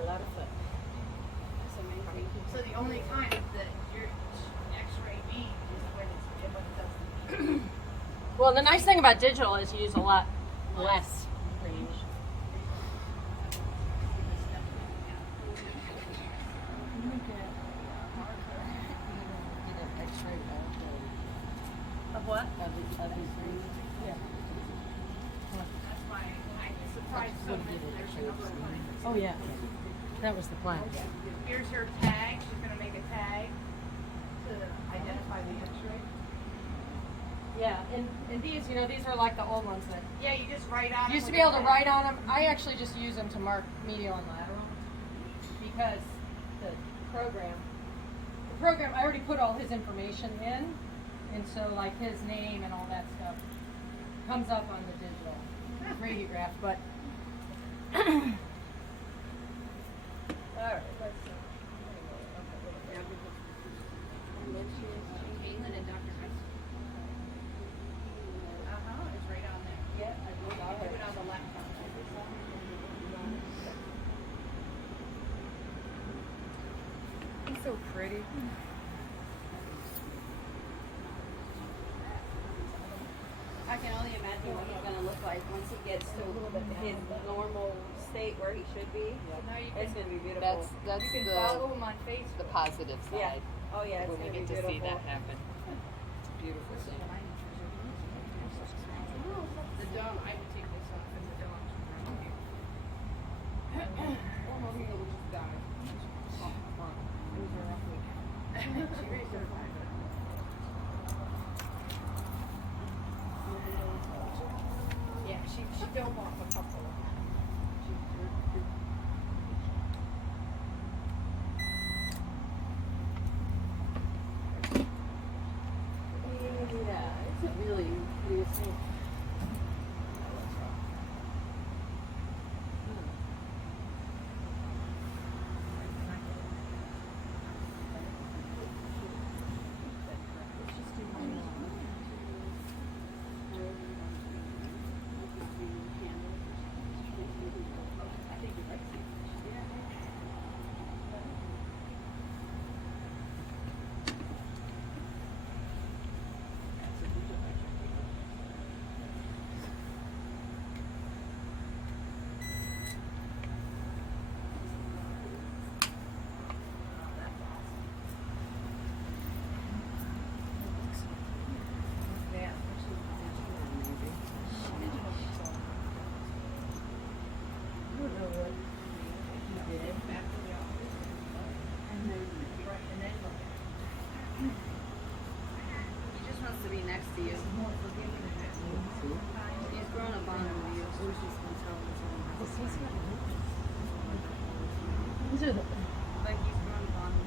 a lot of fun. That's amazing. So the only time that your X-ray beam is when it doesn't. Well, the nice thing about digital is you use a lot less range. Of what? Yeah. That's why I'm surprised so many there's a number of clients. Oh yeah. That was the plan. Here's her tag. She's gonna make a tag to identify the X-ray. Yeah, and these, these are like the old ones that Yeah, you just write on. used to be able to write on them. I actually just use them to mark medial and lateral because the program, I already put all his information in, and so like his name and all that stuff comes up on the digital radiograph. But all right, let's see. Caitlin and Dr. Hudson. It's right on there. Yeah, I did all Put it right. on the laptop. He's so pretty. I can only imagine what he's gonna look like once he gets to his normal state where he should be. So now you It's can, gonna be beautiful. That's you can follow him on Facebook. the positive Yeah. side. Oh yeah, it's When gonna we be get to beautiful. see that happen. It's a beautiful thing. The dome, I would take this off and the dome's around here. Oh, no, he was just dying. It was a rough week. She raised her flag. Yeah, she dove off a couple. Yeah, it's a really pretty thing. He just wants to be next to you. He's grown up on you. These are the. Like he's grown up on you.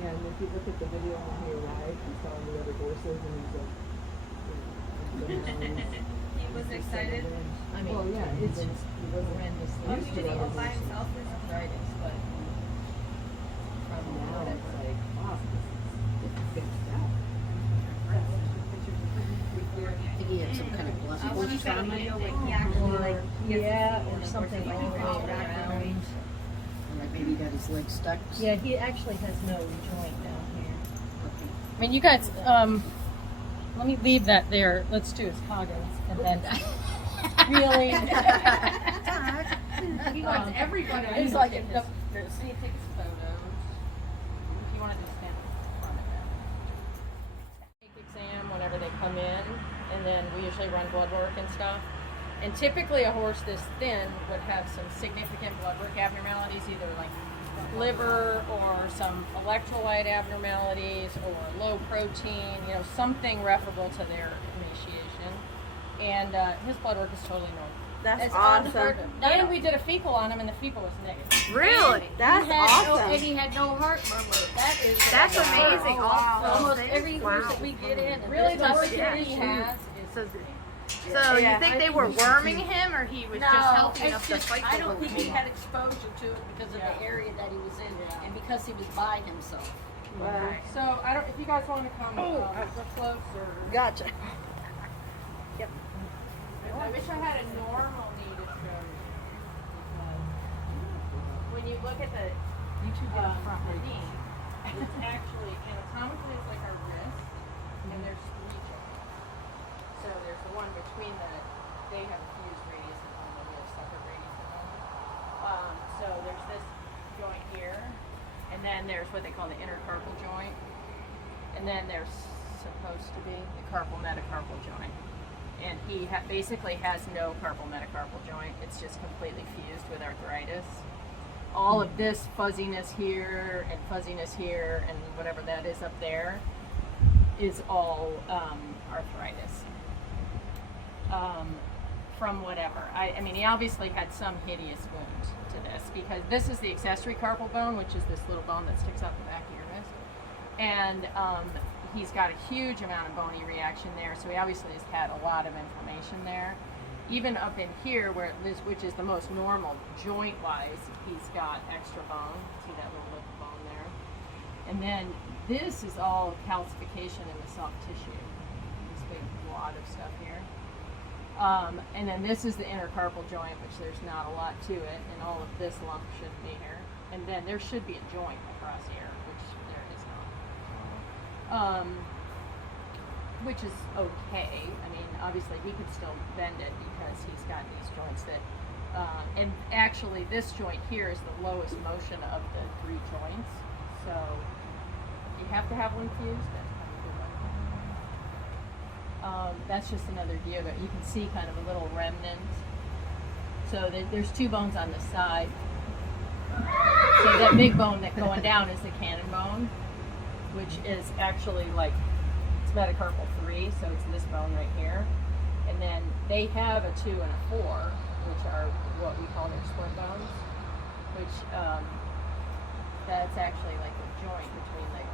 Yeah, and if you look at the video when he arrived, he saw the other horses and he's like, He was excited. I mean, well, yeah, it's he just wasn't horrendously. Oh, he did he go by himself or something? arthritis, but from now now it's like, wow, this is good stuff. Did he have some kind of blood I want to show a trauma? video where he actually like gets yeah, his or something like all the all way back around. Or like maybe he got his leg stuck? Yeah, he actually has no joint down here. Okay. I mean, you guys, let me leave that there. Let's do his Coggins, and then really. He wants everybody. It's like, see, take his photos. If you want to just stand in front of him. Take exam whenever they come in, and then we usually run blood work and stuff. And typically a horse this thin would have some significant blood work abnormalities, either like liver or some electrolyte abnormalities or low protein, something referable to their emaciation. And his blood work is totally normal. That's It's awesome. unheard of. And we did a fecal on him, and the fecal was negative. Really? That's awesome. And he had no heart murmur. That's amazing. So Awesome. almost every horse that we get in, and really the That's horse that good. he has is. So Yeah. you think they were worming him, or he was just healthy enough to fight I the don't think worm? he had exposure to it because of the area that he was in and because he was by himself. Wow. So I don't. If you guys want to come we're close or. Gotcha. I wish I had a normal knee to show you. when you look at the You two get up front, the right? knee, it's actually anatomically it's like our wrist, and there's three joints. So there's the one between they have a fused radius at home, and we have separate radius at home. So there's this joint here, and then there's what they call the intercarpal joint, and then there's supposed to be the carpal metacarpal joint. And he basically has no carpal metacarpal joint. It's just completely fused with arthritis. All of this fuzziness here and whatever that is up there is all arthritis. From whatever. I mean, he obviously had some hideous wound to this, because this is the accessory carpal bone, which is this little bone that sticks out the back of your wrist. And he's got a huge amount of bony reaction there, so he obviously has had a lot of inflammation there. Even up in here, which is the most normal joint-wise, he's got extra bone. See that little lip of bone there? And then this is all calcification in the soft tissue. This big wad of stuff here. And then this is the intercarpal joint, which there's not a lot to it, and all of this lump should be here. And then there should be a joint across here, which there is not. Which is okay. I mean, obviously he could still bend it because he's got these joints that, and actually this joint here is the lowest motion of the three joints. So you have to have one fused. That's kind of a good one. That's just another view of it. You can see kind of a little remnant. So there's two bones on the side. So that big bone that going down is the cannon bone, which is actually like, it's metacarpal 3, so it's this bone right here. And then they have a 2 and a 4, which are what we call their splint bones, which that's actually like the joint between the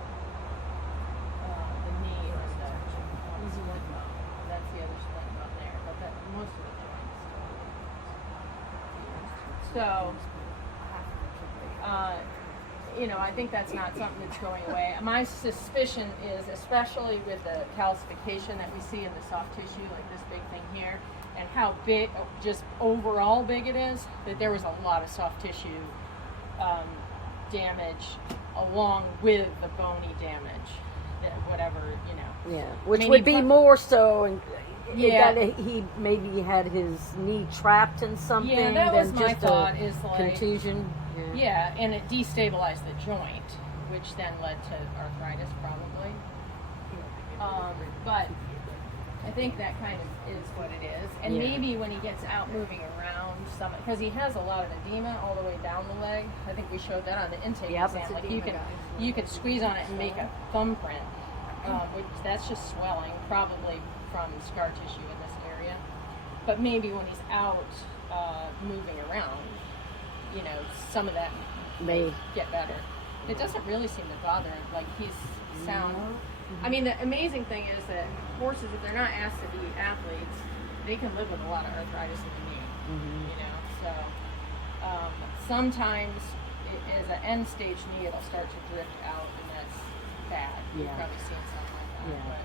knee and the splint bone. That's the other splint bone there, but most of the joints. So, I think that's not something that's going away. My suspicion is, especially with the calcification that we see in the soft tissue, like this big thing here, and how big, just overall big it is, that there was a lot of soft tissue damage along with the bony damage, that whatever, Yeah, which I mean, would he be put- more so. Yeah. That he maybe had his knee trapped in something. Yeah, that was than my just thought, a is like, contusion. yeah, and it destabilized the joint, which then led to arthritis probably. But I think that kind of is what it is. And Yeah. maybe when he gets out moving around, because he has a lot of edema all the way down the leg. I think we showed that on the intake Yep. exam. It's Like edema, you could squeeze on it and make a thumbprint, which that's just swelling, probably from scar tissue in this area. But maybe when he's out moving around, some of that may get better. It doesn't really seem to bother him. Like, he's sound. I mean, the amazing thing is that horses, if they're not asked to be athletes, they can live with a lot of arthritis in the knee. So sometimes as an end stage knee, it'll start to drift out, and that's bad. You've Yeah. probably seen something like that. Yeah.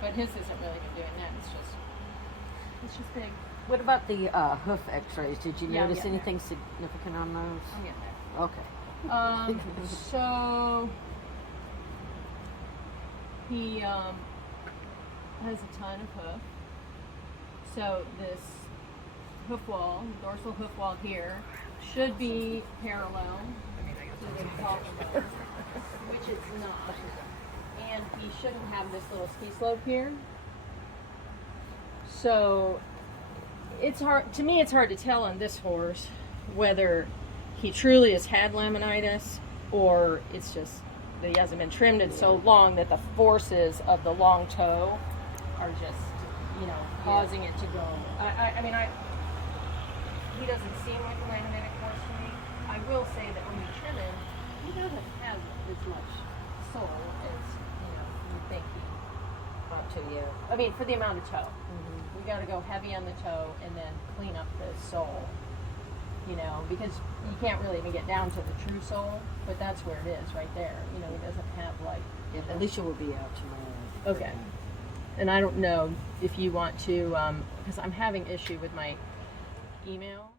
But his isn't really been doing that. It's just big. What about the hoof X-rays? Did you Yeah, I'm notice getting anything significant on those? I'm getting there. Okay. So he has a ton of hoof. So this hoof wall, dorsal hoof wall here, should be parallel to the collarbone, which it's not. And he shouldn't have this little ski slope here. So it's hard to me. It's hard to tell on this horse whether he truly has had laminitis or it's just that he hasn't been trimmed in so long that the forces of the long toe are just, causing it to go. He doesn't seem like a laminitic horse to me. I will say that when you trim him, he doesn't have as much sole as, you think he ought to, I mean, for the amount of toe. We got to go heavy on the toe and then clean up the sole, because you can't really even get down to the true sole, but that's where it is, right there. He doesn't have Alicia will be out tomorrow. okay. And I don't know if you want to, because I'm having issue with my email.